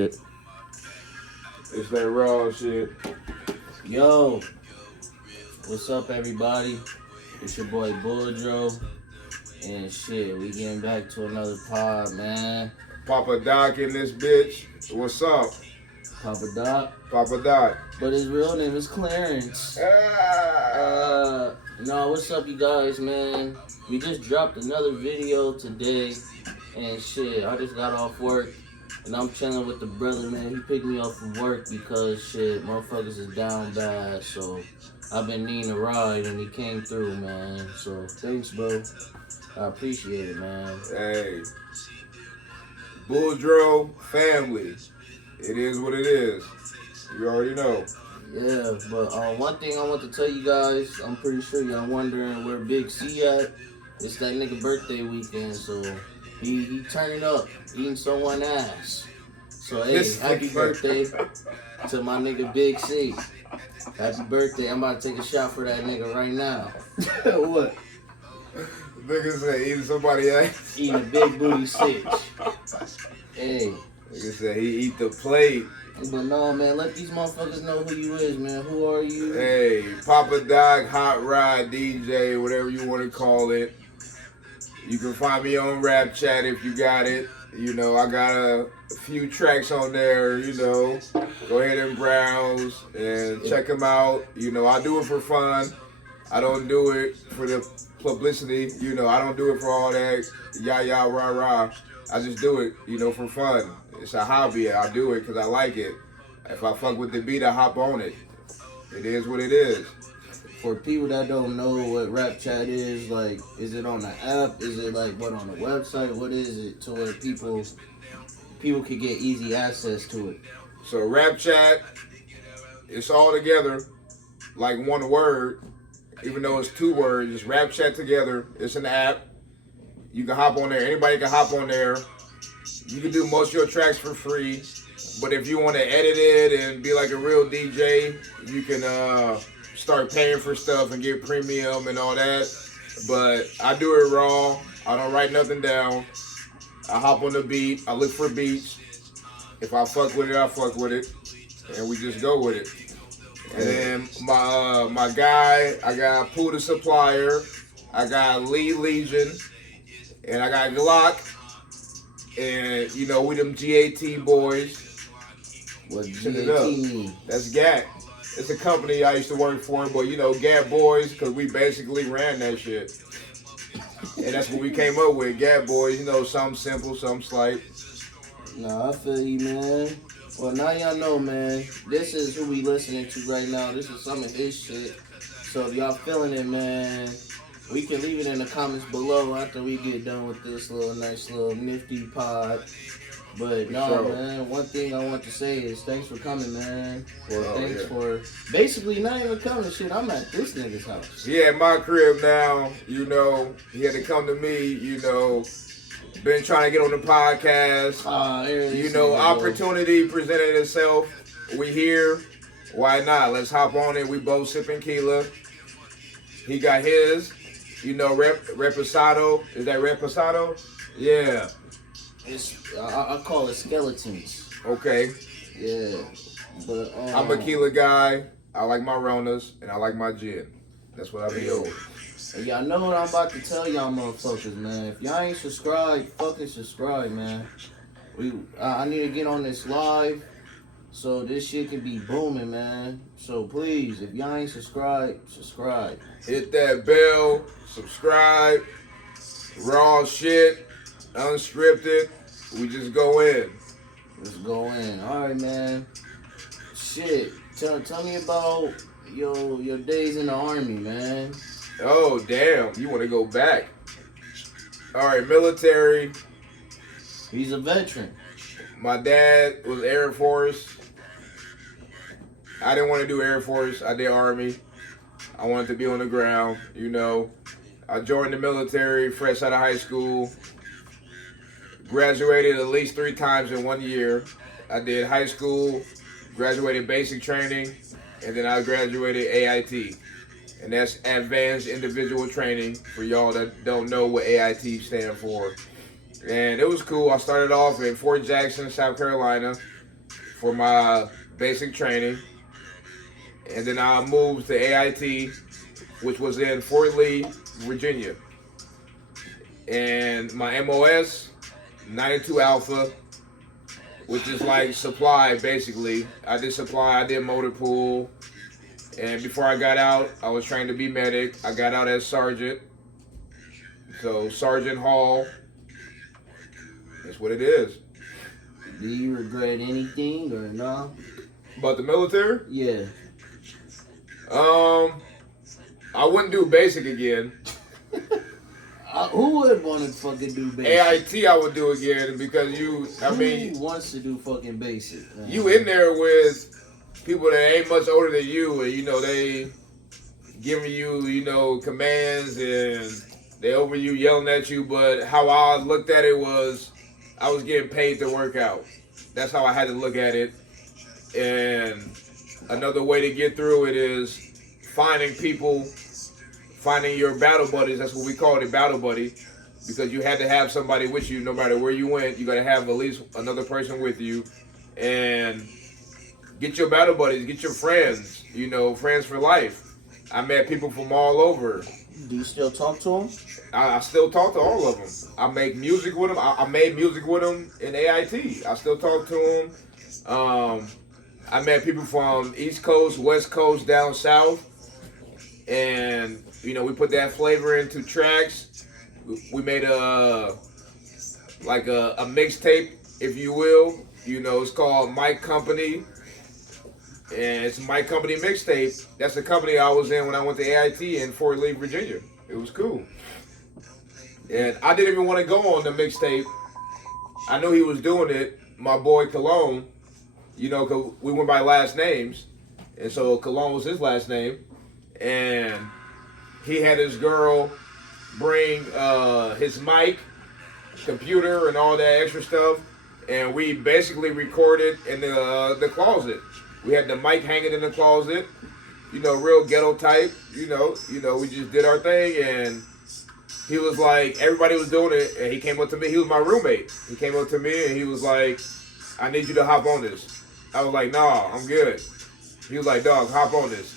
It's that raw shit. Yo, what's up, everybody? It's your boy Bulldro, and shit, we getting back to another pod, man. Papa Doc in this bitch. What's up? Papa Doc, Papa Doc. but his real name is Clarence. No, what's up, you guys, man? We just dropped another video today, and shit, I just got off work. And I'm chilling with the brother, man. He picked me up from work because, shit, motherfuckers is down bad. So, I've been needing a ride, and he came through, man. So, thanks, bro. I appreciate it, man. Hey. Bulldro family. It is what it is. You already know. Yeah, but one thing I want to tell you guys, I'm pretty sure y'all wondering where Big C at. It's that nigga birthday weekend, so he turning up, eating someone ass. So hey, happy birthday to my nigga Big C. Happy birthday. I'm about to take a shot for that nigga right now. What? Nigga said eating somebody ass. Eating a big booty sitch. Hey. Nigga said he eat the plate. But no, man, let these motherfuckers know who you is, man. Who are you? Hey, Papa Doc, Hot Rod, DJ, whatever you want to call it. You can find me on Rap Chat if you got it. You know, I got a few tracks on there, you know. Go ahead and browse and check them out. You know, I do it for fun. I don't do it for the publicity. You know, I don't do it for all that yah, rah, rah. I just do it, you know, for fun. It's a hobby. I do it because I like it. If I fuck with the beat, I hop on it. It is what it is. For people that don't know what Rap Chat is, like, is it on the app? Is it like what on the website? What is it to where people can get easy access to it? So Rap Chat, it's all together, like one word, even though it's two words. It's Rap Chat together. It's an app. You can hop on there. Anybody can hop on there. You can do most of your tracks for free. But if you want to edit it and be like a real DJ, you can start paying for stuff and get premium and all that. But I do it raw. I don't write nothing down. I hop on the beat. I look for beats. If I fuck with it, I fuck with it. And we just go with it. And then my guy, I got Pooh the Supplier. I got Lee Legion. And I got Glock. And, you know, we them GAT boys. What Shut it up. That's GAT. It's a company I used to work for, but, you know, GAT boys, because we basically ran that shit. And that's what we came up with, GAT boys. You know, something simple, something slight. Nah, I feel you, man. Well, now y'all know, man. This is who we listening to right now. This is some of his shit. So if y'all feeling it, man, we can leave it in the comments below after we get done with this nice little nifty pod. But no, sure, man, one thing I want to say is thanks for coming, man. Thanks for basically not even coming. Shit, I'm at this nigga's house. Yeah, my crib now. You know, he had to come to me. You know, been trying to get on the podcast. You know, opportunity presented itself. We here. Why not? Let's hop on it. We both sipping Keela. He got his. You know, Reposado. Is that Reposado? Yeah. I call it skeletons. Okay. Yeah. But I'm a Keela guy. I like my Ronas and I like my gin. That's what I be over. And y'all know what I'm about to tell y'all motherfuckers, man. If y'all ain't subscribed, fucking subscribe, man. I need to get on this live so this shit can be booming, man. So please, if y'all ain't subscribed, subscribe. Hit that bell, subscribe, raw shit, unscripted. We just go in. Let's go in. All right, man. Shit. Tell me about your days in the army, man. Oh, damn. You want to go back. All right, military. He's a veteran. My dad was Air Force. I didn't want to do Air Force. I did Army. I wanted to be on the ground, you know. I joined the military fresh out of high school. Graduated at least 3 times in 1 year. I did high school, graduated basic training, and then I graduated AIT. And that's Advanced Individual Training for y'all that don't know what AIT stand for. And it was cool. I started off in Fort Jackson, South Carolina. for my basic training, and then I moved to AIT, which was in Fort Lee, Virginia. And my MOS, 92 Alpha, which is like supply basically. I did supply, I did motor pool, and before I got out, I was trained to be medic. I got out as sergeant. So Sergeant Hall, that's what it is. Do you regret anything or no? About the military? Yeah. I wouldn't do basic again. Who would want to fucking do basic? AIT I would do again because Who wants to do fucking basic? Man? You in there with people that ain't much older than you, and they giving you commands, and they over you yelling at you. But how I looked at it was, I was getting paid to work out. That's how I had to look at it. And another way to get through it is finding people, finding your battle buddies. That's what we called it, battle buddy, because you had to have somebody with you no matter where you went. You got to have at least another person with you, and get your battle buddies, get your friends. Friends for life. I met people from all over. Do you still talk to them? I still talk to all of them. I make music with them. I made music with them in AIT. I still talk to them. I met people from East Coast, West Coast, down South. And, we put that flavor into tracks. We made a mixtape, if you will. It's called My Company. And it's My Company Mixtape. That's the company I was in when I went to AIT in Fort Lee, Virginia. It was cool. And I didn't even want to go on the mixtape. I knew he was doing it. My boy Cologne, because we went by last names. And so Cologne was his last name. And he had his girl bring his mic, computer, and all that extra stuff. And we basically recorded in the closet. We had the mic hanging in the closet, real ghetto type. We just did our thing, and he was like, everybody was doing it, and he came up to me. He was my roommate. He came up to me, and he was like, I need you to hop on this. I was like, nah, I'm good. He was like, dog, hop on this.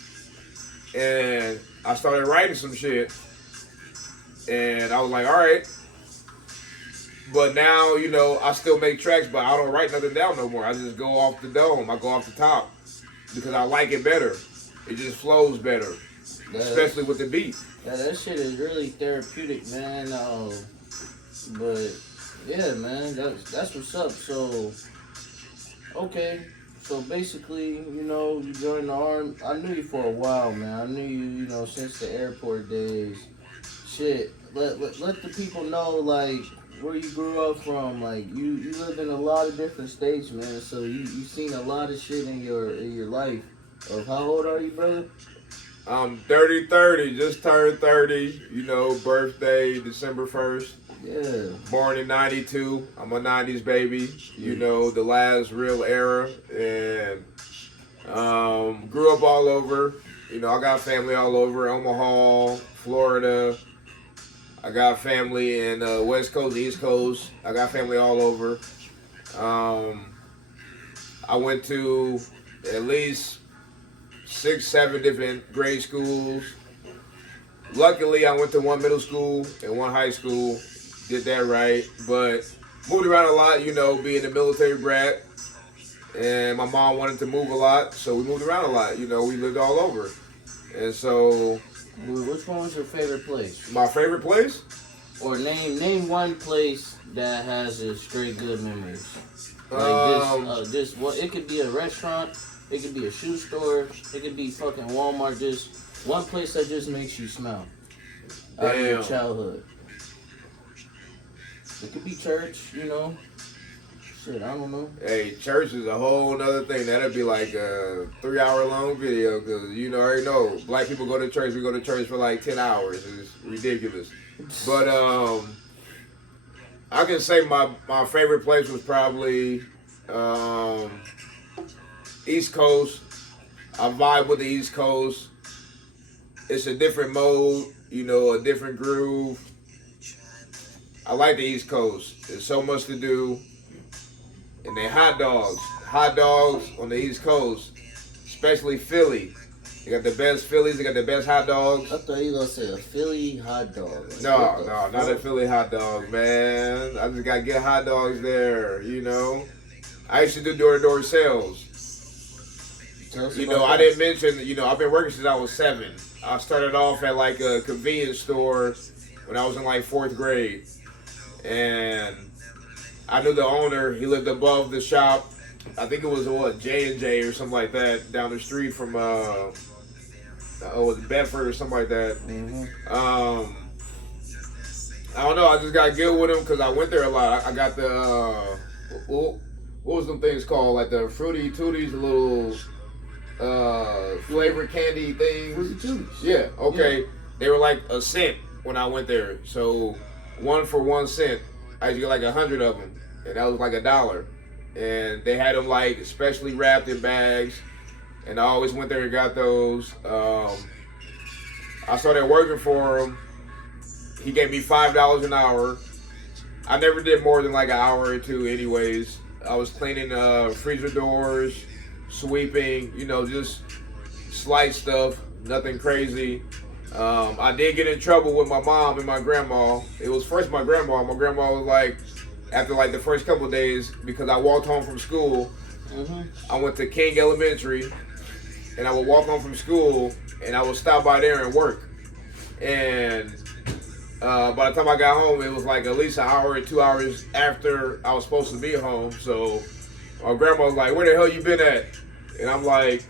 And I started writing some shit, and I was like, all right. But now, I still make tracks, but I don't write nothing down no more. I just go off the dome. I go off the top because I like it better. It just flows better, especially with the beat. Yeah, that shit is really therapeutic, man. But yeah, man, that's what's up. So, okay. So basically, you joined the army. I knew you for a while, man. I knew you, since the airport days. Shit, let the people know, like, where you grew up from. Like, you lived in a lot of different states, man. So you seen a lot of shit in your life. How old are you, brother? I'm 30, just turned 30. Birthday December 1st. Yeah. Born in 92. I'm a 90s baby. The last real era. And grew up all over. I got family all over. Omaha, Florida. I got family in West Coast, East Coast. I got family all over. I went to at least 6, 7 different grade schools. Luckily, I went to one middle school and one high school. Did that right. But moved around a lot, being a military brat. And my mom wanted to move a lot, so we moved around a lot. We lived all over. And so... Which one was your favorite place? My favorite place? Or name one place that has a straight good memories. Like this, it could be a restaurant, it could be a shoe store, it could be fucking Walmart. Just one place that just makes you smile out of your childhood. It could be church, Shit, I don't know. Hey, church is a whole nother thing. That'd be like a 3-hour long video because already know black people go to church. We go to church for like 10 hours. It's ridiculous. But I can say my favorite place was probably East Coast. I vibe with the East Coast. It's a different mode, a different groove. I like the East Coast. There's so much to do. And they hot hot dogs on the East Coast, especially Philly. They got the best Phillies. They got the best hot dogs. I thought you were gonna say a Philly hot dog. No, not a Philly hot dog, man. I just got to get hot dogs there, you know. I used to do door-to-door sales. You know, I didn't mention, you know, I've been working since I was 7. I started off at like a convenience store when I was in like 4th grade. And I knew the owner. He lived above the shop. I think it was, J&J or something like that down the street from, Bedford or something like that. Mm-hmm. I don't know. I just got good with him because I went there a lot. I got the, what was them things called? Like the Fruity Tooties, the little flavored candy things. Fruity Tooties. Yeah, okay. Yeah. They were like a cent when I went there. So 1 for 1 cent. I used to get like 100 of them. And that was like $1. And they had them like specially wrapped in bags. And I always went there and got those. I started working for him. He gave me $5 an hour. I never did more than like an hour or two anyways. I was cleaning freezer doors, sweeping, you know, just slight stuff, nothing crazy. I did get in trouble with my mom and my grandma. It was first my grandma. My grandma was like, after like the first couple of days, because I walked home from school, I went to King Elementary, and I would walk home from school, and I would stop by there and work. And by the time I got home, it was like at least an hour or 2 hours after I was supposed to be home. So my grandma was like, "Where the hell you been at?" And I'm like,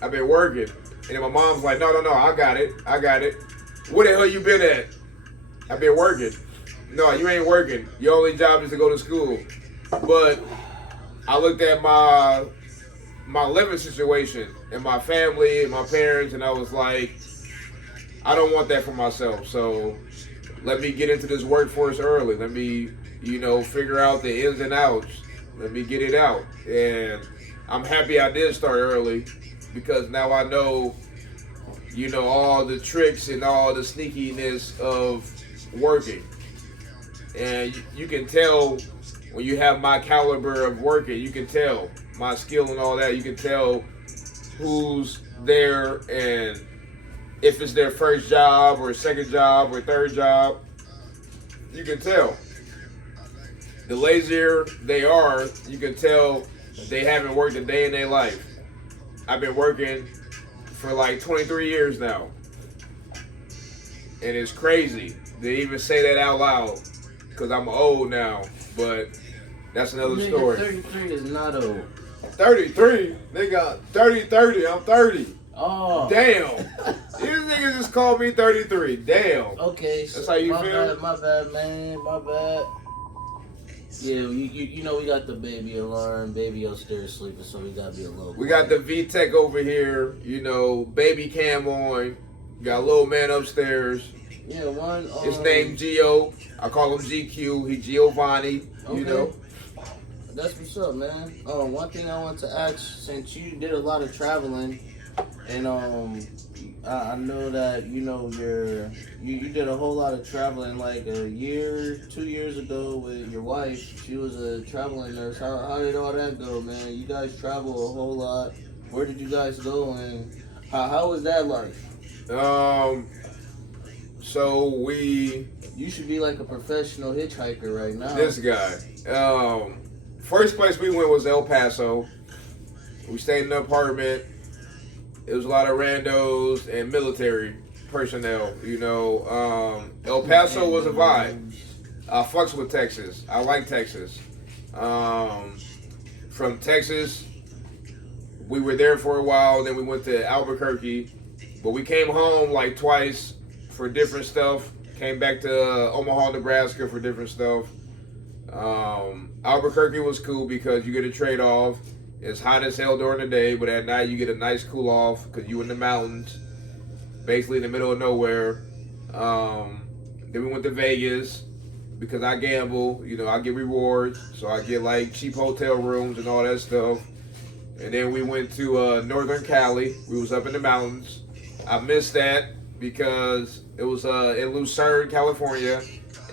"I've been working." And then my mom's like, No, I got it. Where the hell you been at? I've been working. No, you ain't working. Your only job is to go to school. But I looked at my living situation and my family and my parents, and I was like, I don't want that for myself. So let me get into this workforce early. Let me, you know, figure out the ins and outs. Let me get it out. And I'm happy I did start early because now I know, you know, all the tricks and all the sneakiness of working. And you can tell when you have my caliber of working, you can tell my skill and all that. You can tell who's there and if it's their first job or second job or third job. You can tell. The lazier they are, you can tell they haven't worked a day in their life. I've been working for like 23 years now. And it's crazy to even say that out loud because I'm old now. But that's another story. 33 is not old. 33? They got 30. I'm 30. Oh. Damn. These niggas just called me 33. Damn. Okay. That's how you feel? My bad, man. My bad. Yeah, you know we got the baby alarm, baby upstairs sleeping, so we gotta be a little. We got the VTech over here, you know, baby cam on. Got a little man upstairs. Yeah, one. His name Gio. I call him GQ. He Giovanni. Okay. You know. That's what's up, man. One thing I want to ask, since you did a lot of traveling, and I know that you know you did a whole lot of traveling like 2 years ago with your wife. She was a traveling nurse. How did all that go, man? You guys travel a whole lot. Where did you guys go, and how was that like? So You should be like a professional hitchhiker right now. This guy. First place we went was El Paso. We stayed in an apartment. It was a lot of randos and military personnel, you know. El Paso was a vibe. I fucks with Texas. I like Texas. From Texas, we were there for a while. Then we went to Albuquerque. But we came home like twice for different stuff. Came back to Omaha, Nebraska for different stuff. Albuquerque was cool because you get a trade-off. It's hot as hell during the day, but at night you get a nice cool off because you in the mountains, basically in the middle of nowhere. Then we went to Vegas because I gamble. You know, I get rewards, so I get like cheap hotel rooms and all that stuff. And then we went to Northern Cali. We was up in the mountains. I missed that because it was in Lucerne, California,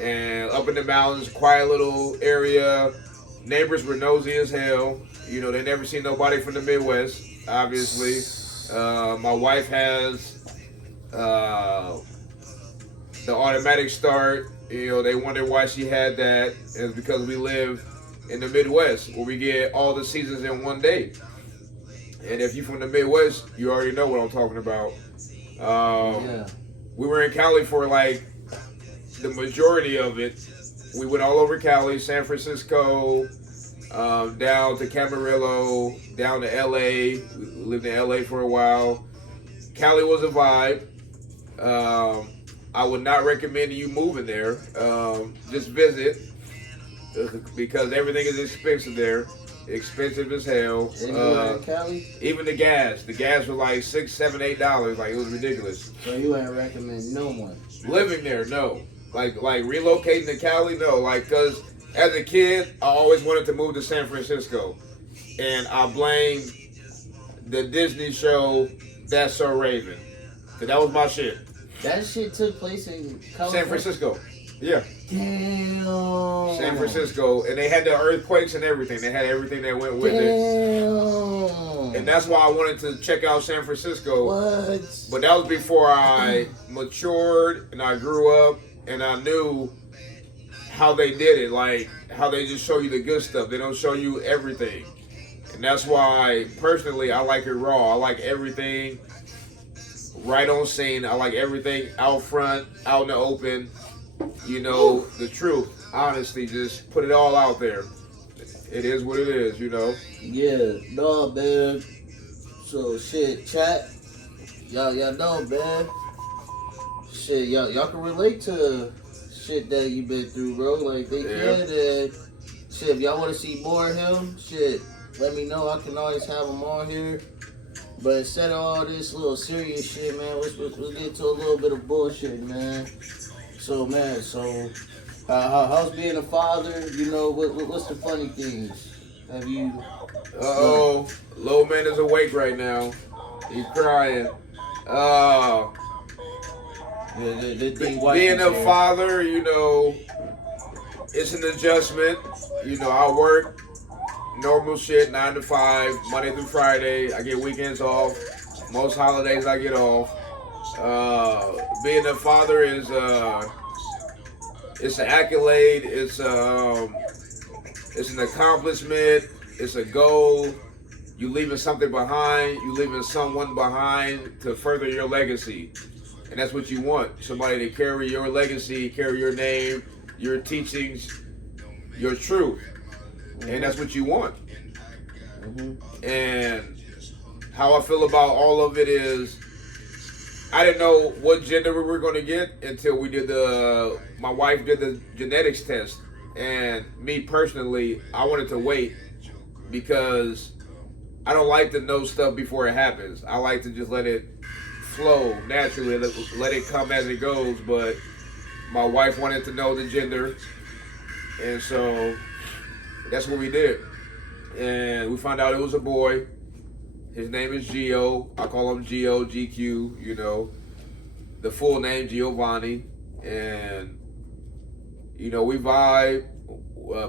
and up in the mountains, quiet little area. Neighbors were nosy as hell. You know, they never seen nobody from the Midwest, obviously. My wife has the automatic start. You know, they wonder why she had that. It's because we live in the Midwest where we get all the seasons in one day. And if you're from the Midwest, you already know what I'm talking about. Yeah. We were in Cali for like the majority of it. We went all over Cali, San Francisco, down to Camarillo, down to LA. We lived in LA for a while. Cali was a vibe. I would not recommend you moving there. Just visit because everything is expensive there. Expensive as hell. Anywhere in Cali? Even the gas. The gas was like $6, $7, $8. Like it was ridiculous. So you ain't recommend no one? Living there, no. Like relocating to Cali, no. Like, cause as a kid, I always wanted to move to San Francisco, and I blamed the Disney show That's So Raven, cause that was my shit. That shit took place in California? San Francisco, yeah. Damn. San Francisco, and they had the earthquakes and everything. They had everything that went with it, and that's why I wanted to check out San Francisco. What? But that was before I matured and I grew up and I knew how they did it, like how they just show you the good stuff. They don't show you everything. And that's why, personally, I like it raw. I like everything right on scene. I like everything out front, out in the open. You know, the truth, honesty, just put it all out there. It is what it is, you know. Yeah, no, man. So, shit, chat. Y'all know, man. Shit, y'all can relate to shit that you been through, bro. Like, they can, and shit, if y'all want to see more of him, shit, let me know. I can always have him on here. But instead of all this little serious shit, man, let's get to a little bit of bullshit, man. So, man, how's being a father? You know, what's the funny things? Have you... Uh-oh. Low man is awake right now. He's crying. Being a father, you know, it's an adjustment. You know, I work normal shit, 9 to 5, Monday through Friday. I get weekends off. Most holidays I get off. Being a father is it's an accolade. It's an accomplishment. It's a goal. You leaving something behind. You leaving someone behind to further your legacy. And that's what you want. Somebody to carry your legacy, carry your name, your teachings, your truth. And that's what you want. And how I feel about all of it is, I didn't know what gender we were going to get until we did my wife did the genetics test. And me personally, I wanted to wait because I don't like to know stuff before it happens. I like to just let it flow naturally, let it come as it goes. But my wife wanted to know the gender, and so that's what we did. And we found out it was a boy. His name is Gio. I call him Gio, GQ, you know. The full name, Giovanni. And, you know, we vibe.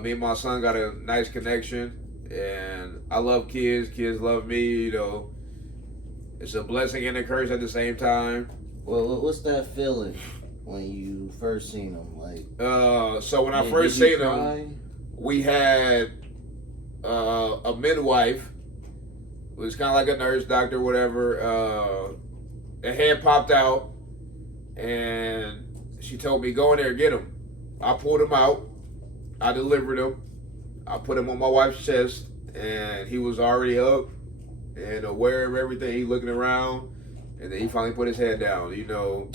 Me and my son got a nice connection. And I love kids. Kids love me, you know. It's a blessing and a curse at the same time. Well, what's that feeling when you first seen him? Like, so when I first seen him, we had a midwife. It was kind of like a nurse, doctor, whatever. The head popped out, and she told me, go in there and get him. I pulled him out. I delivered him. I put him on my wife's chest, and he was already up and aware of everything. He looking around, and then he finally put his head down. You know,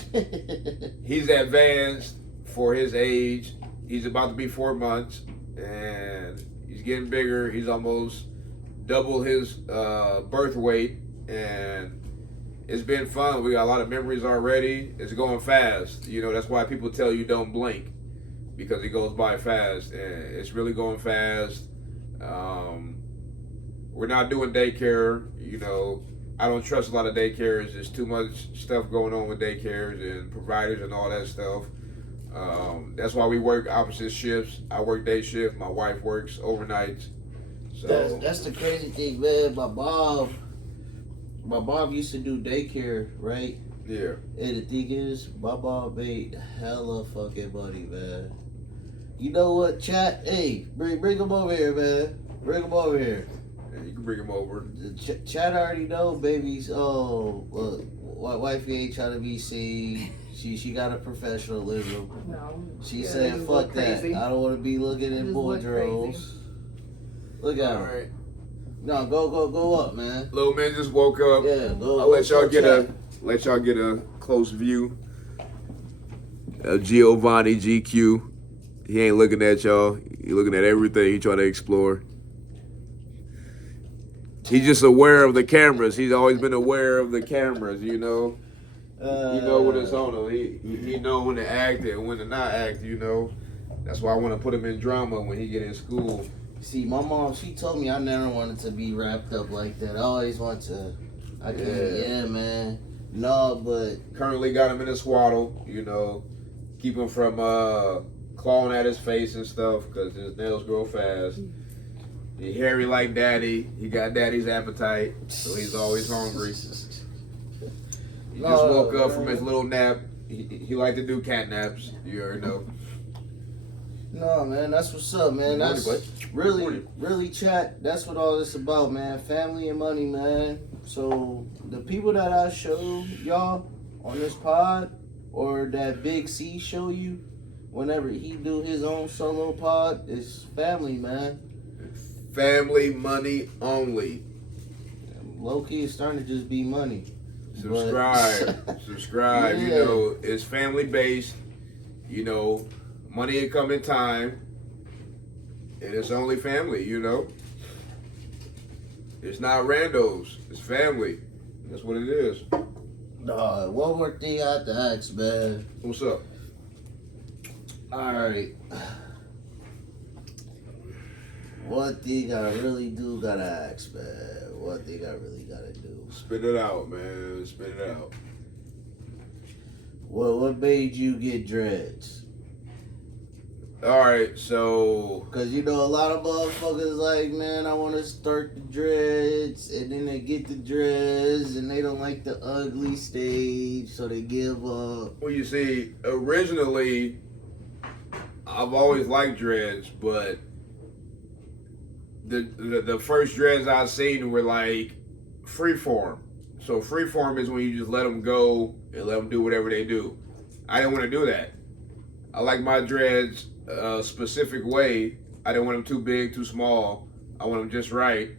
he's advanced for his age. He's about to be 4 months, and he's getting bigger. He's almost double his birth weight, and it's been fun. We got a lot of memories already. It's going fast. You know, that's why people tell you don't blink, because it goes by fast, and it's really going fast. We're not doing daycare. You know, I don't trust a lot of daycares. There's too much stuff going on with daycares and providers and all that stuff. That's why we work opposite shifts. I work day shift. My wife works overnights. So That's the crazy thing, man. My mom used to do daycare, right? yeah. And the thing is, my mom made hella fucking money, man. You know what, chat? Hey, bring them over here, man. Bring them over here. Yeah, you can bring him over. Chat already know, babies. Oh, well, wifey ain't trying to be seen. She got a professionalism. No. She Yeah, said, these "Fuck look that. crazy. I don't want to be looking at These boy look drills." Look at All him. right. No, go up, man. Little man just woke up. Yeah, go. I'll let y'all chat. get a close view of Giovanni GQ. He ain't looking at y'all. He looking at everything. He trying to explore. He's just aware of the cameras. He's always been aware of the cameras. You know. He know when it's on him. He know when to act and when to not act. You know. That's why I want to put him in drama when he get in school. See, my mom, she told me I never wanted to be wrapped up like that. I always want to. I can't. Yeah, man. No, but Currently got him in a swaddle. You know, keep him from clawing at his face and stuff because his nails grow fast. He hairy like daddy. He got daddy's appetite, so he's always hungry. He just woke up from his little nap. He like to do cat naps. You already know. no, man, that's what's up, man. That's Morning, really, chat. That's what all this about, man. Family and money, man. So the people that I show y'all on this pod, or that Big C show you, whenever he do his own solo pod, is family, man. Family, money only. Low key, it's starting to just be money. Subscribe. Subscribe. You Yeah. know, it's family based. You know, money will come in time. And it's only family, you know. It's not randos. It's family. That's what it is. One more thing I have to ask, man. What's up? Alright. One thing I really do gotta ask, man. One thing I really gotta do. Spit it out, man. Spit it out. Well, what made you get dreads? All right, so Cause you know a lot of motherfuckers like, man, I want to start the dreads, and then they get the dreads, and they don't like the ugly stage, so they give up. well, you see, originally, I've always liked dreads, but the first dreads I seen were like freeform. So freeform is when you just let them go and let them do whatever they do. I didn't want to do that. I like my dreads a specific way. I didn't want them too big, too small. I want them just right.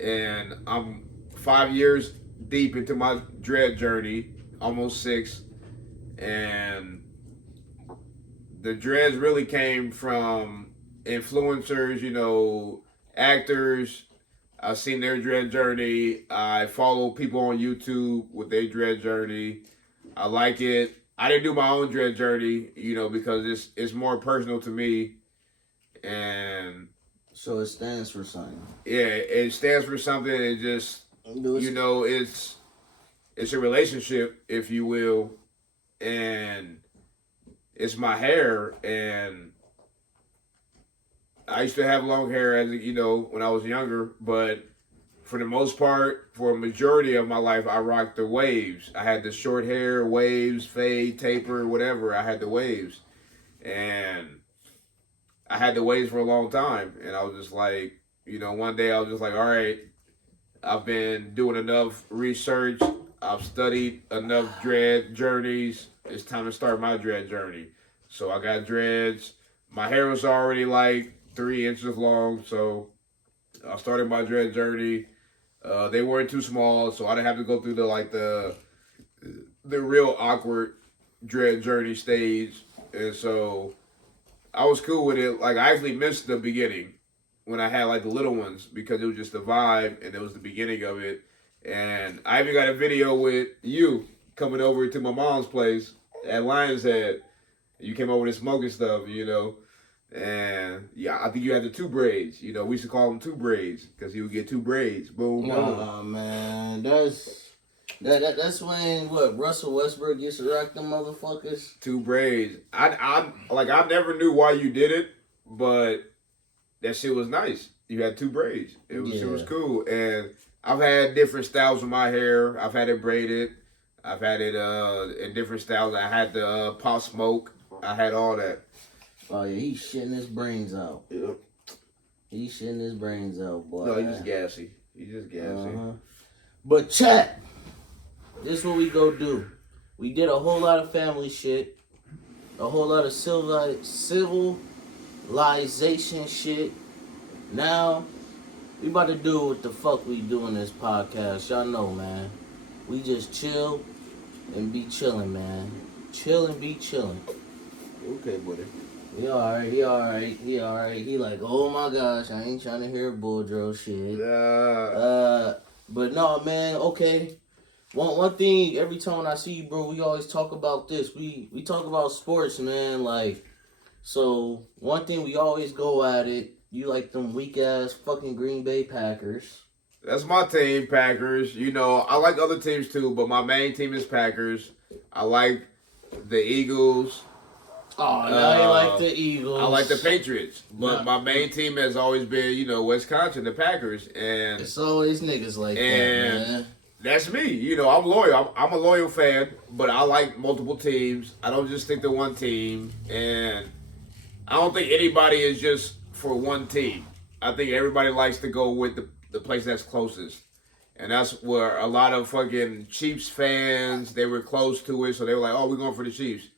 And I'm 5 years deep into my dread journey, almost 6. And the dreads really came from influencers, you know, actors. I've seen their dread journey. I follow people on YouTube with their dread journey. I like it. I didn't do my own dread journey, you know, because it's more personal to me. And So it stands for something. yeah, it stands for something. It just, you know, it's a relationship, if you will. And it's my hair. And I used to have long hair, as you know, when I was younger, but for the most part, for a majority of my life, I rocked the waves. I had the short hair, waves, fade, taper, whatever. I had the waves. And I had the waves for a long time. And I was just like, you know, one day I was just like, all right, I've been doing enough research. I've studied enough dread journeys. It's time to start my dread journey. So I got dreads. My hair was already like 3 inches long. So I started my dread journey. They weren't too small, so I didn't have to go through the real awkward dread journey stage. And so I was cool with it. Like, I actually missed the beginning when I had like the little ones because it was just the vibe and it was the beginning of it. And I even got a video with you coming over to my mom's place at Lion's Head. You came over to smoking stuff, you know. And yeah, I think you had the 2 braids. You know, we used to call them 2 braids because he would get 2 braids. Boom, boom. Oh man, that's when what Russell Westbrook used to rock them motherfuckers. 2 braids. I never knew why you did it, but that shit was nice. You had two braids. It was Yeah. cool. And I've had different styles with my hair. I've had it braided. I've had it in different styles. I had the pop smoke. I had all that. Oh yeah, he's shitting his brains out. Yep. He's shitting his brains out, boy. No, he's just gassy. He's just gassy. But chat, this is what we go do. We did a whole lot of family shit, a whole lot of civilization shit. Now, we about to do what the fuck we do in this podcast. Y'all know, man. We just chill and be chilling, man. Chill and be chilling. Okay, buddy. He alright. He like, oh my gosh, I ain't trying to hear Boudreaux shit. But no, man, okay. One thing, every time when I see you, bro, we always talk about this. We talk about sports, man. Like, so one thing we always go at it. You like them weak ass fucking Green Bay Packers. That's my team, Packers. You know, I like other teams too, but my main team is Packers. I like the Eagles. Oh, now you like the Eagles. I like the Patriots. But my main team has always been, you know, Wisconsin, the Packers. And it's always niggas like that, man. That's me. You know, I'm loyal. I'm a loyal fan, but I like multiple teams. I don't just stick to one team. And I don't think anybody is just for one team. I think everybody likes to go with the place that's closest. And that's where a lot of fucking Chiefs fans, they were close to it, so they were like, oh, we're going for the Chiefs.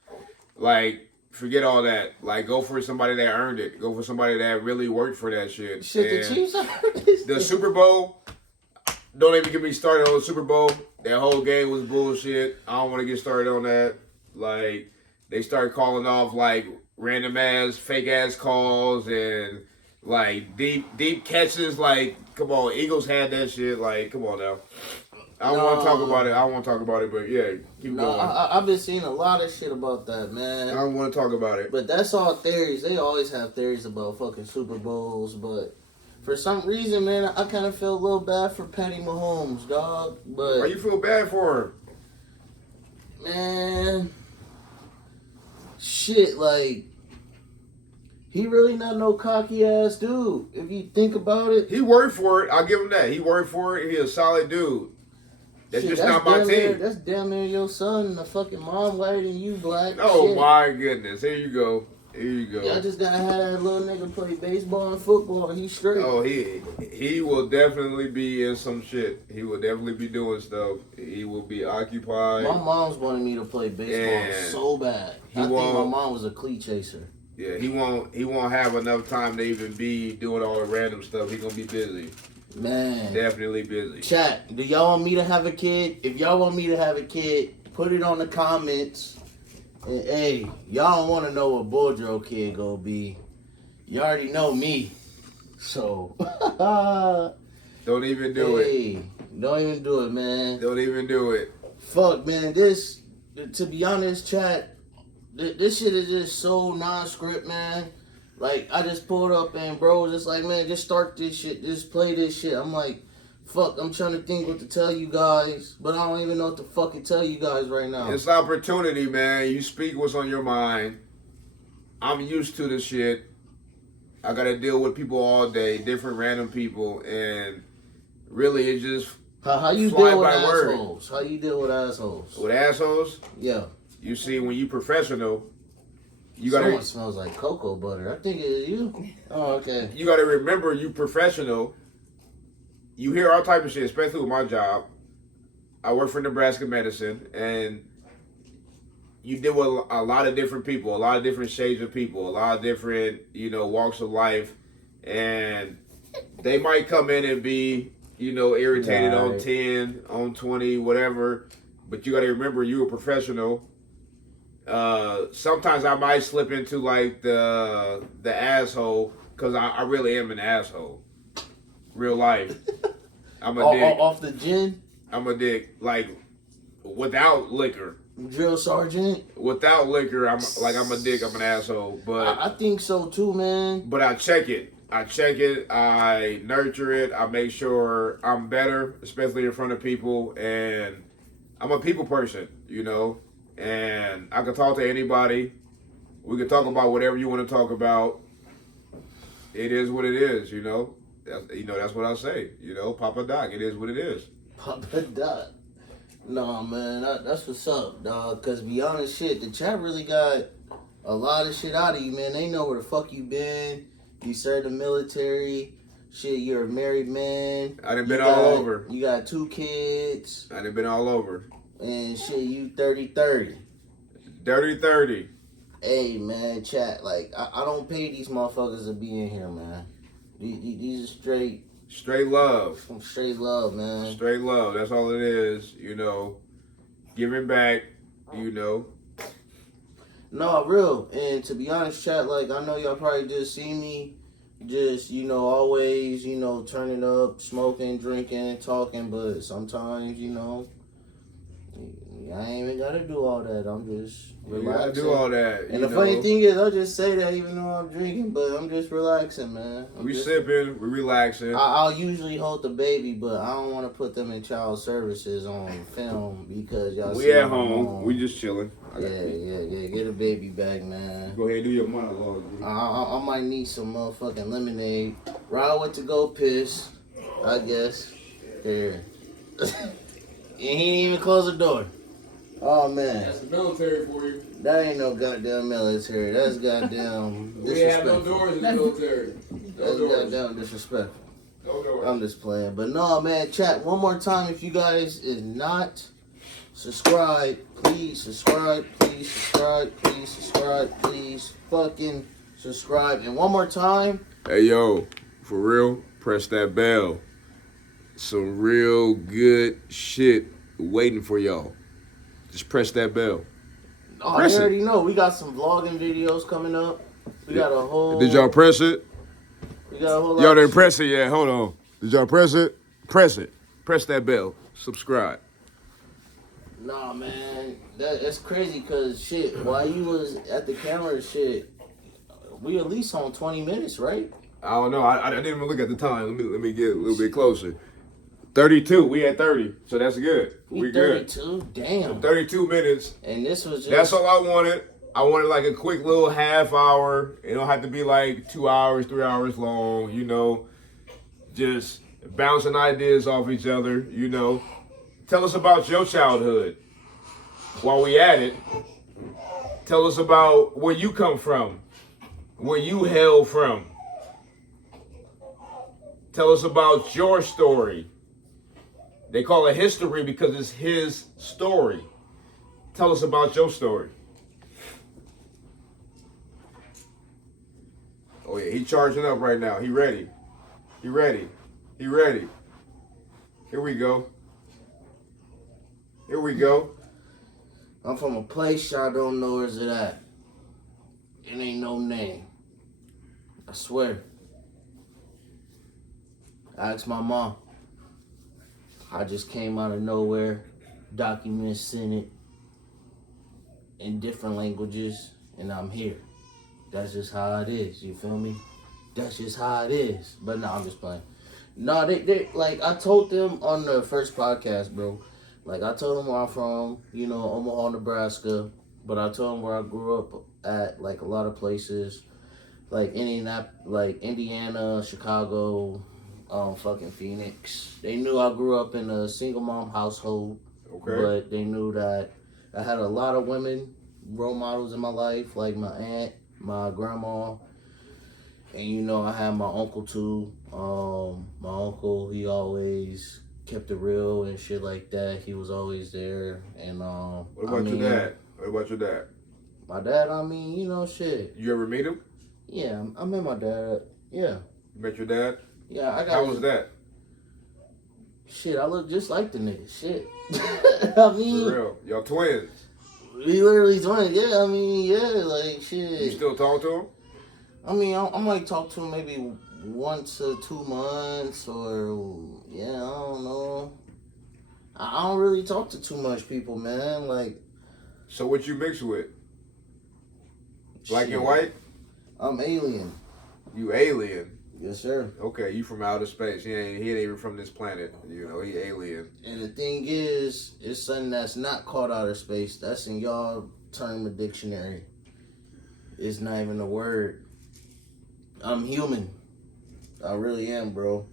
Like, forget all that. Like, go for somebody that earned it. Go for somebody that really worked for that shit. Shit, the Chiefs earned this. The Super Bowl, don't even get me started on the Super Bowl. That whole game was bullshit. I don't want to get started on that. Like, they started calling off, like, random ass, fake ass calls and like deep catches. Like, come on, Eagles had that shit. Like, come on now. I don't want to talk about it. I don't want to talk about it, but yeah, keep going. I've been seeing a lot of shit about that, man. I don't want to talk about it. But that's all theories. They always have theories about fucking Super Bowls, but for some reason, man, I kind of feel a little bad for Patty Mahomes, dog. But why you feel bad for him? Man, shit, like, he really not no cocky ass dude. If you think about it, he worked for it. I'll give him that. He worked for it. He's a solid dude. That's just not my team. That's damn near your son and the fucking mom white and you black. Oh shit. my goodness. Here you go. Here you go. Y'all just gotta have that little nigga play baseball and football and he's straight. Oh, he will definitely be in some shit. He will definitely be doing stuff. He will be occupied. My mom's wanted me to play baseball so bad. I think my mom was a cleat chaser. Yeah, he won't have enough time to even be doing all the random stuff. He's gonna be busy. Man. Definitely busy. Chat, do y'all want me to have a kid? If y'all want me to have a kid, put it on the comments. And, hey, y'all don't want to know what Boudreaux kid gonna be. You already know me. So. Don't even do it. Don't even do it, man. Don't even do it. Fuck, man. This, to be honest, chat, this shit is just so non-script, man. Like, I just pulled up and bro just like, man, just start this shit. Just play this shit. I'm like, fuck, I'm trying to think what to tell you guys, but I don't even know what to fucking tell you guys right now. It's opportunity, man. You speak what's on your mind. I'm used to this shit. I got to deal with people all day, different random people, and really it's just how you deal with assholes? How you deal with assholes? With assholes? Yeah. You see, when you professional, you gotta. Someone smells like cocoa butter. I think it is you. Oh, okay. You gotta remember, you professional. You hear all type of shit, especially with my job. I work for Nebraska Medicine, and you deal with a lot of different people, a lot of different shades of people, a lot of different, walks of life, and they might come in and be, irritated on 10, on 20, whatever. But you got to remember, you're a professional. Sometimes I might slip into like the asshole because I really am an asshole. Real life. I'm a dick. Off the gin? I'm a dick. Like, without liquor. Drill sergeant? Without liquor, I'm a dick. I'm an asshole. But I think so too, man. But I check it. I nurture it. I make sure I'm better, especially in front of people. And I'm a people person, And I can talk to anybody. We can talk about whatever you want to talk about. It is what it is, That's what I say. Papa Doc. It is what it is. Papa Doc. No, man, that's what's up, dog. Cause be honest, shit, the chat really got a lot of shit out of you, man. They know where the fuck you been. You served the military. Shit, you're a married man. I done been all over. You got 2 kids. I done been all over. And shit, you 30-30. Dirty 30. Hey, man, chat. Like, I don't pay these motherfuckers to be in here, man. These are straight love. Some straight love, man. Straight love. That's all it is. Giving back. No, real. And to be honest, chat, like, I know y'all probably just see me just, always, turning up, smoking, drinking, talking, but sometimes, I ain't even gotta do all that. I'm just relaxing. You gotta do all that. And the funny thing is, I'll just say that even though I'm drinking, but I'm just relaxing, man. We sipping, we relaxing. I'll usually hold the baby, but I don't want to put them in child services on film because y'all we at home. We just chilling. Yeah. Get a baby back, man. Go ahead and do your monologue. I might need some motherfucking lemonade. Rod went to go piss, I guess. Here. And he didn't even close the door. Oh, man. That's the military for you. That ain't no goddamn military. That's goddamn disrespectful. We have no doors in the military. That's goddamn disrespectful. No doors. I'm just playing. But no, man, chat, one more time. If you guys is not subscribed, please subscribe. Please subscribe. Please subscribe. Please fucking subscribe. And one more time. Hey, yo, for real, press that bell. Some real good shit waiting for y'all. Just press that bell. Oh, I already know. We got some vlogging videos coming up. We got a whole... Did y'all press it? We got a whole lot. Y'all didn't press it yet. Hold on. Did y'all press it? Press it. Press that bell. Subscribe. Nah, man. That's crazy because, shit, while you was at the camera, shit, we at least on 20 minutes, right? I don't know. I didn't even look at the time. Let me get a little bit closer. 32. We at 30. So that's good. We good. 32? Damn. So 32 minutes. And this was just... That's all I wanted. I wanted like a quick little half hour. It don't have to be like 2 hours, 3 hours long, Just bouncing ideas off each other, Tell us about your childhood. While we at it, tell us about where you come from, where you hail from. Tell us about your story. They call it history because it's his story. Tell us about your story. Oh yeah, he charging up right now. He ready. Here we go. I'm from a place y'all don't know where's it at. It ain't no name. I swear. I asked my mom. I just came out of nowhere. Documents sent it in different languages, and I'm here. That's just how it is. You feel me? That's just how it is. But no, I'm just playing. No, they like I told them on the first podcast, bro. Like I told them where I'm from, Omaha, Nebraska. But I told them where I grew up at, like a lot of places, like Indiana, Chicago, fucking Phoenix. They knew I grew up in a single mom household. Okay. But they knew that I had a lot of women role models in my life, like my aunt, my grandma, and I had my uncle too. My uncle, he always kept it real and shit like that. He was always there. And what about your dad? What about your dad? My dad, shit. You ever meet him? Yeah, I met my dad. Yeah. You met your dad? Yeah, I got. How was that? Shit, I look just like the nigga. Shit. I mean, for real, y'all twins. We literally twins. Yeah, like shit. You still talk to him? I might talk to him maybe once or 2 months, or I don't know. I don't really talk to too much people, man. Like, so what you mix with? Black and white? I'm alien. You alien? Yes, sir. Okay, you from outer space. He ain't even from this planet. He alien. And the thing is, it's something that's not called outer space. That's in y'all term of dictionary. It's not even a word. I'm human. I really am, bro.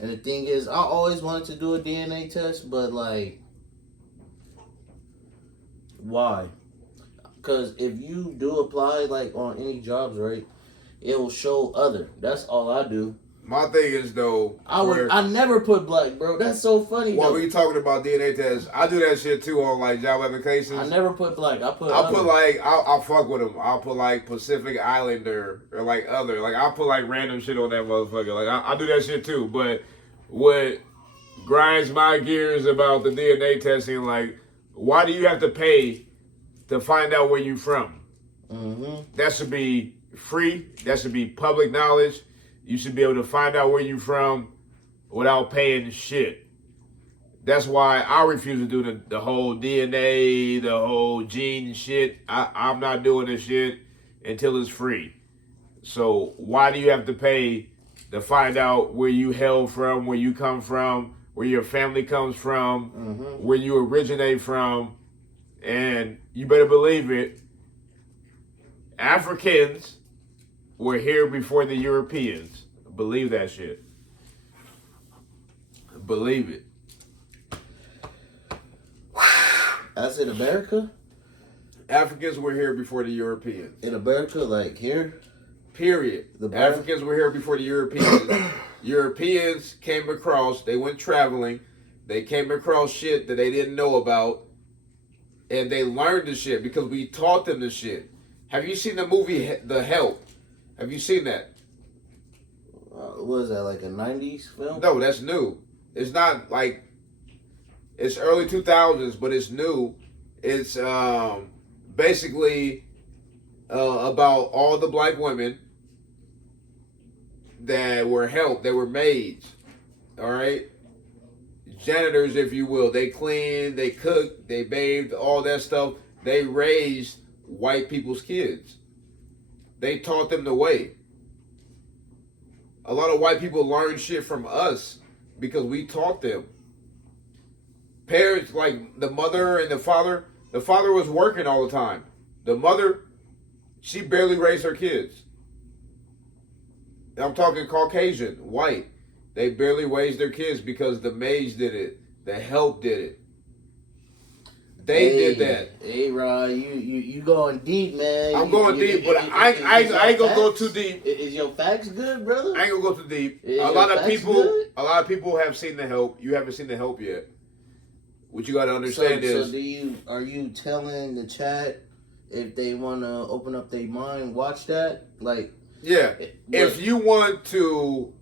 And the thing is, I always wanted to do a DNA test, but like, why? Because if you do apply like on any jobs, right, it will show other. That's all I do. My thing is though, I never put black, bro. That's so funny. While though. we talking about DNA tests, I do that shit too on like job applications. I never put black. I'll put like I'll fuck with them. I'll put like Pacific Islander or like other. Like I'll put like random shit on that motherfucker. Like I do that shit too. But what grinds my gears about the DNA testing, like, why do you have to pay to find out where you from? Mm-hmm. That should be free. That should be public knowledge. You should be able to find out where you from without paying shit. That's why I refuse to do the whole DNA, the whole gene shit. I'm not doing this shit until it's free. So why do you have to pay to find out where you hail from, where you come from, where your family comes from, where you originate from? And you better believe it, Africans were here before the Europeans. Believe that shit. Believe it. That's in America? Africans were here before the Europeans. In America, like here? Period. Africans were here before the Europeans. Europeans came across, they went traveling, they came across shit that they didn't know about, and they learned the shit because we taught them the shit. Have you seen the movie The Help? Have you seen that? What is that, like a 90s film? No, that's new. It's not like, it's early 2000s, but it's new. It's basically about all the black women that were helped. They were maids, all right? Janitors, if you will. They cleaned, they cooked, they bathed, all that stuff. They raised white people's kids. They taught them the way. A lot of white people learn shit from us because we taught them. Parents, like the mother and the father was working all the time. The mother, she barely raised her kids. I'm talking Caucasian, white. They barely raised their kids because the maids did it. The help did it. They did that. Hey, Rod, you going deep, man. I'm going deep, but I ain't gonna go too deep. Is your facts good, brother? I ain't gonna go too deep. A lot of people have seen the help. You haven't seen the help yet. What you gotta understand is. So are you telling the chat if they wanna open up their mind, watch that? Like, yeah. If you want to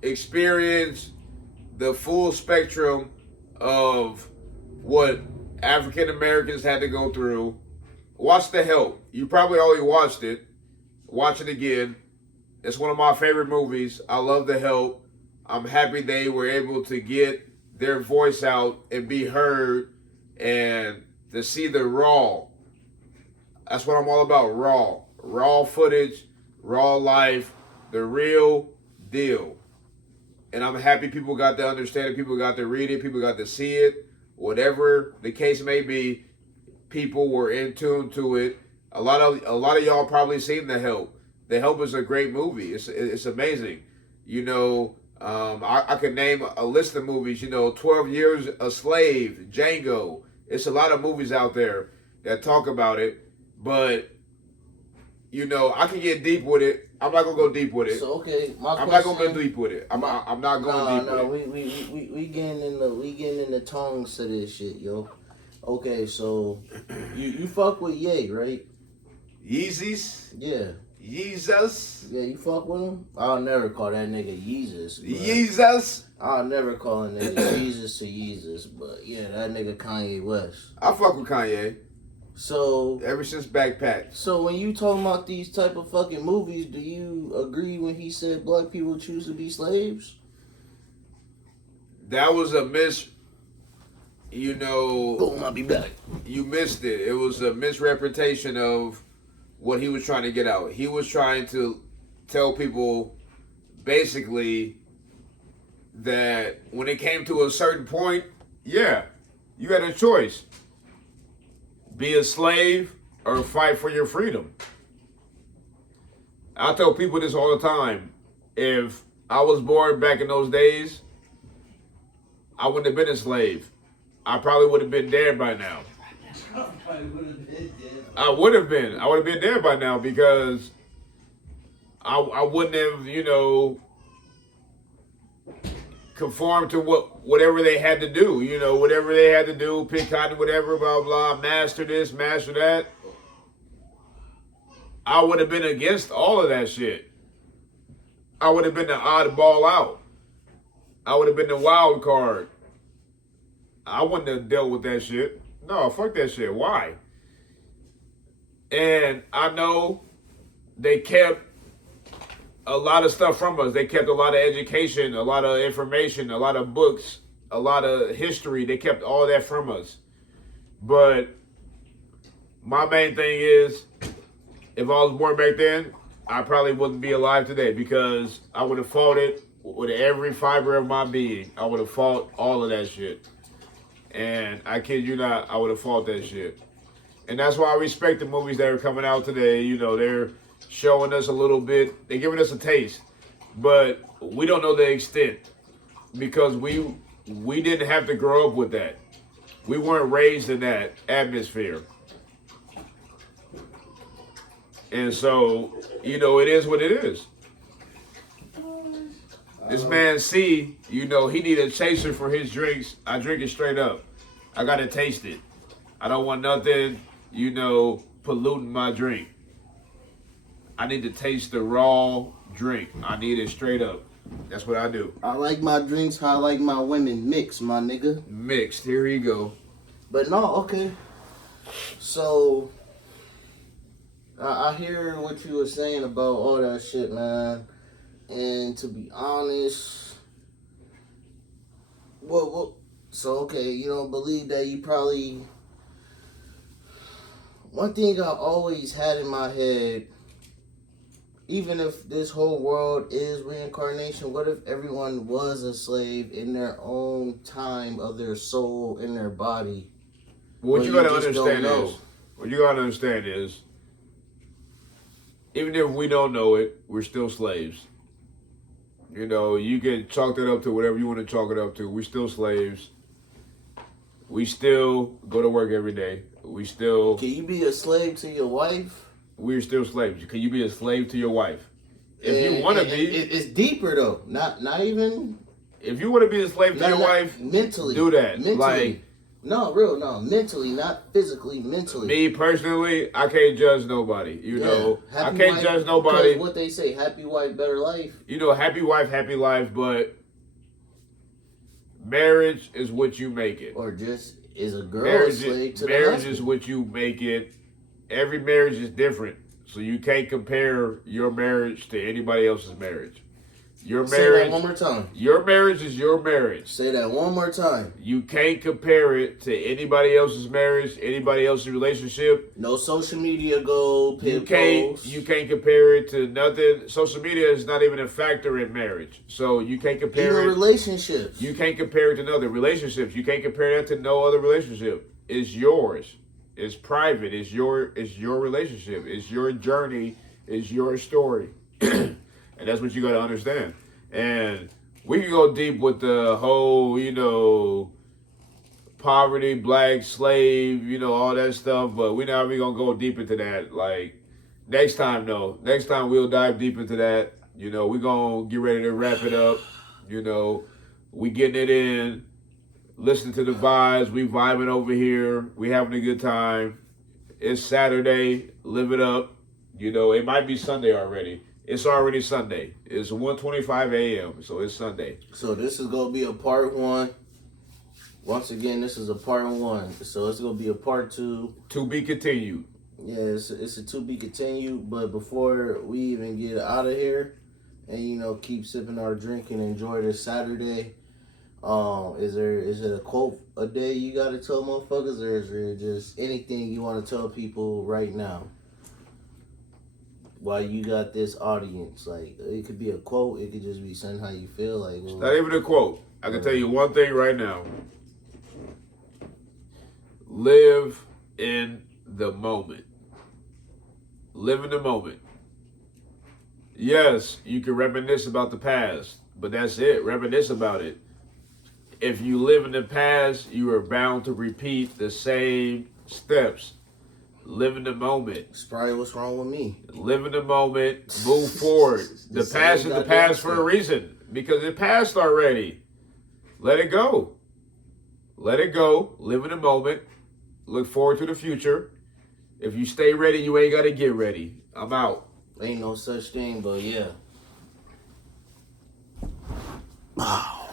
experience the full spectrum of what African Americans had to go through, watch The Help. You probably already watched it. Watch it again. It's one of my favorite movies. I love The Help. I'm happy they were able to get their voice out and be heard and to see the raw. That's what I'm all about, raw. Raw footage, raw life, the real deal. And I'm happy people got to understand it, people got to read it, people got to see it. Whatever the case may be, people were in tune to it. A lot of y'all probably seen The Help. The Help is a great movie. It's amazing. You know, I could name a list of movies. You know, 12 Years a Slave, Django. It's a lot of movies out there that talk about it. But you know, I can get deep with it. I'm not gonna go deep with it. So okay, I'm not gonna go deep with it. I'm not going deep with it. We getting in the tongues to this shit, yo. Okay, so you fuck with Ye, right? Yeezys? Yeah. Yeezus? Yeah, you fuck with him? I'll never call that nigga Yeezus. Yeezus? I'll never call a nigga Jesus to Yeezus, but yeah, that nigga Kanye West. I fuck with Kanye. So ever since Backpack. So when you talking about these type of fucking movies, do you agree when he said black people choose to be slaves? That was a you know. Boom, I'll be back. You missed it. It was a misrepresentation of what he was trying to get out. He was trying to tell people basically that when it came to a certain point, yeah, you had a choice. Be a slave or fight for your freedom. I tell people this all the time. If I was born back in those days, I wouldn't have been a slave. I probably would have been dead by now. I would have been. I would have been dead by now because I wouldn't have, conform to whatever they had to do, whatever they had to do, pick cotton, whatever, blah blah, master this, master that. I would have been against all of that shit. I would have been the oddball out. I would have been the wild card. I wouldn't have dealt with that shit. No, fuck that shit. Why? And I know they kept a lot of stuff from us. They kept a lot of education, a lot of information, a lot of books, a lot of history. They kept all that from us. But my main thing is, if I was born back then, I probably wouldn't be alive today because I would have fought it with every fiber of my being. I would have fought all of that shit. And I kid you not, I would have fought that shit. And that's why I respect the movies that are coming out today. They're showing us a little bit. They're giving us a taste. But we don't know the extent because we didn't have to grow up with that. We weren't raised in that atmosphere. And so, it is what it is. This man C, he need a chaser for his drinks. I drink it straight up. I gotta taste it. I don't want nothing, polluting my drink. I need to taste the raw drink. I need it straight up. That's what I do. I like my drinks how I like my women mixed, my nigga. Mixed. Here you go. But no, okay. So, I hear what you were saying about all that shit, man. And to be honest, so okay, you don't believe that you probably. One thing I always had in my head, even if this whole world is reincarnation, what if everyone was a slave in their own time of their soul in their body? What you gotta understand is, even if we don't know it, we're still slaves. You can chalk that up to whatever you want to chalk it up to. We're still slaves. We still go to work every day. Can you be a slave to your wife? We're still slaves. Can you be a slave to your wife? If you want to be. It's deeper though. Not even. If you want to be a slave to your wife, mentally. do that. Mentally. No, mentally, not physically, mentally. Me personally, I can't judge nobody. I can't judge nobody. What they say, happy wife, better life. Happy wife, happy life, but marriage is what you make it. Or just is a girl slave to the husband. Marriage is what you make it. Every marriage is different, so you can't compare your marriage to anybody else's marriage. Say that one more time. Your marriage is your marriage. Say that one more time. You can't compare it to anybody else's marriage, anybody else's relationship. No social media goal, you can't compare it to nothing. Social media is not even a factor in marriage. So you can't compare even relationships. You can't compare it to other relationships. You can't compare that to no other relationship. It's yours. It's private. It's your relationship. It's your journey. It's your story. And that's what you got to understand. And we can go deep with the whole, poverty, black, slave, all that stuff. But we're not really going to go deep into that. Like, next time, though. Next time we'll dive deep into that. We're going to get ready to wrap it up. We getting it in. Listen to the vibes. We vibing over here. We having a good time. It's Saturday. Live it up. It might be Sunday already. It's already Sunday. It's 1:25 a.m., so it's Sunday. So this is going to be a part 1. Once again, this is a part 1. So it's going to be a part 2. To be continued. Yeah, it's a to be continued. But before we even get out of here and, keep sipping our drink and enjoy this Saturday, is it a quote a day you got to tell motherfuckers, or is there just anything you want to tell people right now? While you got this audience, like, it could be a quote, it could just be something how you feel, like. It's not even a quote. I can tell you one thing right now. Live in the moment. Live in the moment. Yes, you can reminisce about the past, but that's it. Reminisce about it. If you live in the past, you are bound to repeat the same steps. Live in the moment. It's probably what's wrong with me. Live in the moment. Move forward. The past is the past for a reason because it passed already. Let it go. Let it go. Live in the moment. Look forward to the future. If you stay ready, you ain't got to get ready. I'm out. Ain't no such thing, but yeah. Oh.